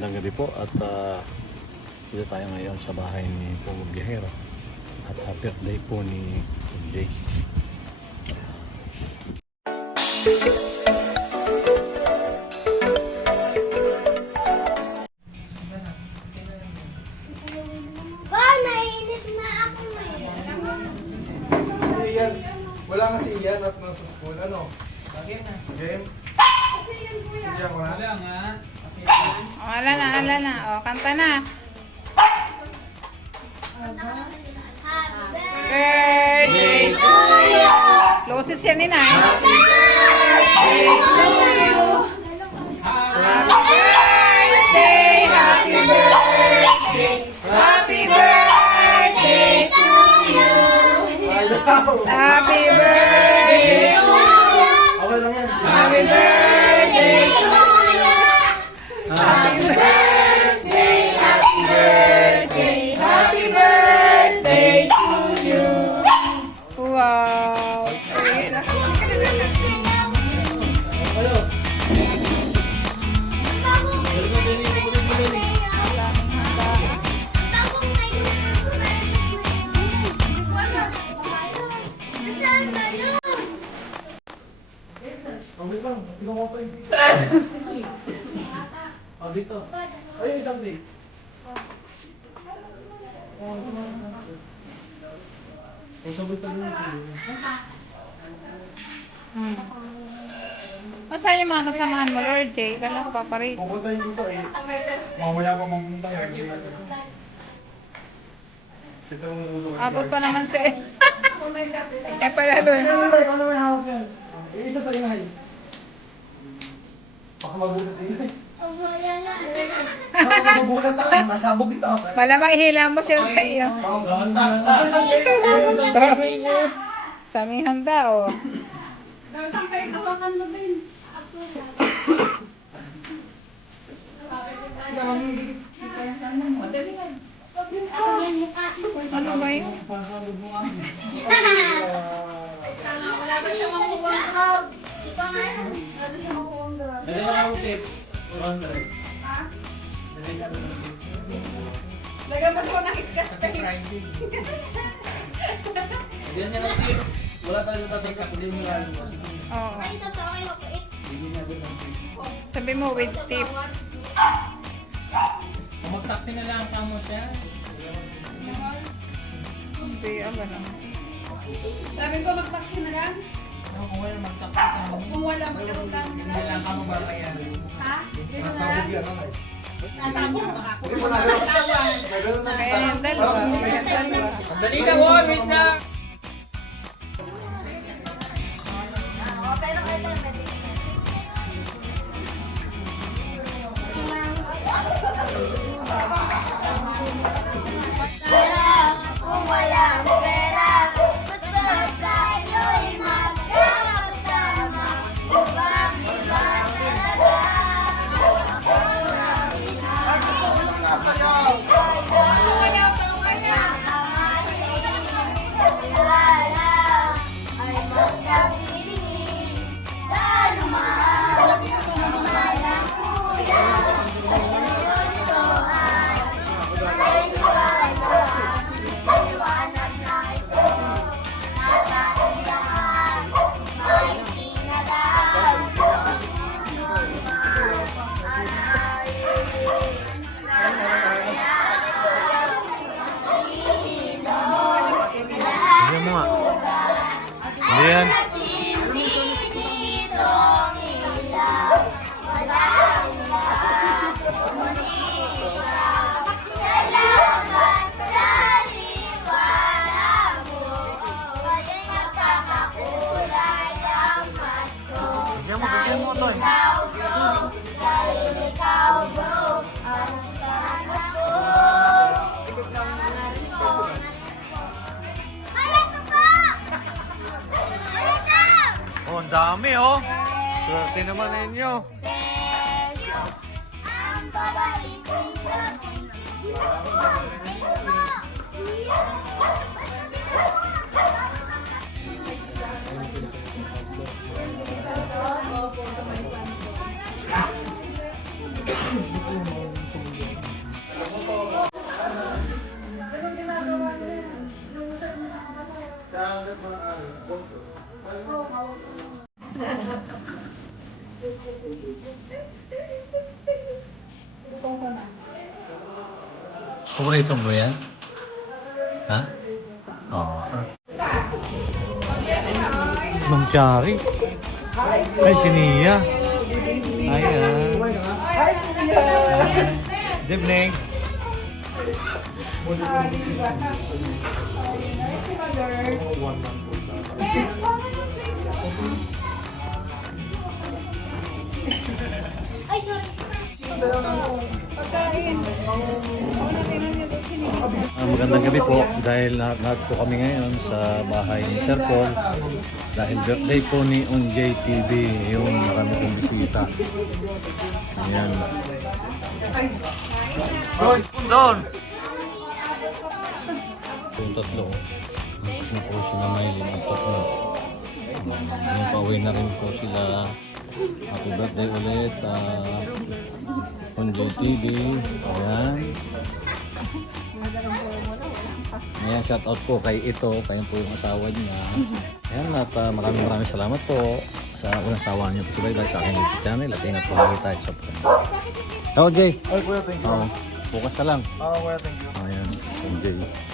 magandang gabi po at dito tayo ngayon sa bahay ni Pogo Biyahero at birthday po ni Jay. Naiinip na ako Iyan, wala nga si Ian at nasa school. Ano? Game? Diyan, wala? Ala na. O, kanta na. Birthday to you. Closes yan ni Nay. Happy birthday to you. Happy birthday. Happy birthday. Happy birthday to you. Happy birthday. Okay lang yan. Happy birthday to you. Happy birthday, happy birthday, happy birthday to you. Wow. Okay lang, tingnan mo pa yung dito. Ay, isang di. Ang sabay-sabay mo. Masaya yung mga kasamahan mo, Lord J. Kala ko paparit. Pupuntahin ko to eh. Mamaya pa mamunta yan. Sito mo nulungan. Abot pa naman si... Eh pala doon. Ano may hawak yan? Isa sa inahay. Baka magulat inahay. Baka magulat ako. Nasabog ito. Malamang ihila mo siya sa iyo. Sa aming handa, o. Ano ba yun? Wala ba siya makukuha ka? Wala siya makukuha Lagyan mo ito ng iskastay. Diyan niya lang siya. Wala tayong tatagka. Hindi mo lang. Oo. Ay, ito sa akin ako. Hindi niya ba lang. Sabi mo with tip. Kung mag-taxi na lang kamo siya. Hindi, aba naman. Sabi ko mag-taxi na lang. Kung wala mag-taxi kamo. Kung wala, magkaroon lang. Hindi lang kamo babayaran. Ha? Gano'n na Nasabog lang. yan, ano eh. Nasabog ba ako? Hindi mo nagalaw. Nagalaw na. Kaya yung dalawa. Kaya yung dalawa. Dali ka, oh, wait lang. Pero ito yung pwede. Kung walang pera, basta tayo'y magkakasama. Ibang iba talaga. Kaya pang walang amanin, wala ay mas napiling. Lalo mahal, mahal ang kulang. Ngayon ito ay maliwanag na ito. Nasa ating lahat, may tinalaw. Tingnan mo nga. Hindi yan. Bigyan mo to eh. Oh, ang dami oh. Swerte naman ninyo. Ang babait Paborito mo yan? Ha? Oo. Ma'am Chari. Ay, si Nia. Ayan. Hi, Kuya! Good evening. Ay, sorry. Pagkain. Ako na tingnan niyo doon sinigit. Magandang gabi po dahil lahat po kami ngayon sa bahay ni Sir Paul dahil birthday po ni Onjay TV yung marami pong bisita. Ayan. Doon! Yung tatlo. Gusto na po si Mamay yung tatlo. Yung pauwi na rin po sila. Happy birthday ulit. Onjay TV. Ayan. Ngayon, shout out po kay ito, kayo po yung asawa niya. Ayan, at maraming salamat po sa unang asawa niyo po sila dahil sa aking YouTube channel at ingat po lagi tayo sa po. Ciao, Jay! Ay, Kuya, thank you. Oo, bukas na lang. Kuya, thank you. Ayan, Jay.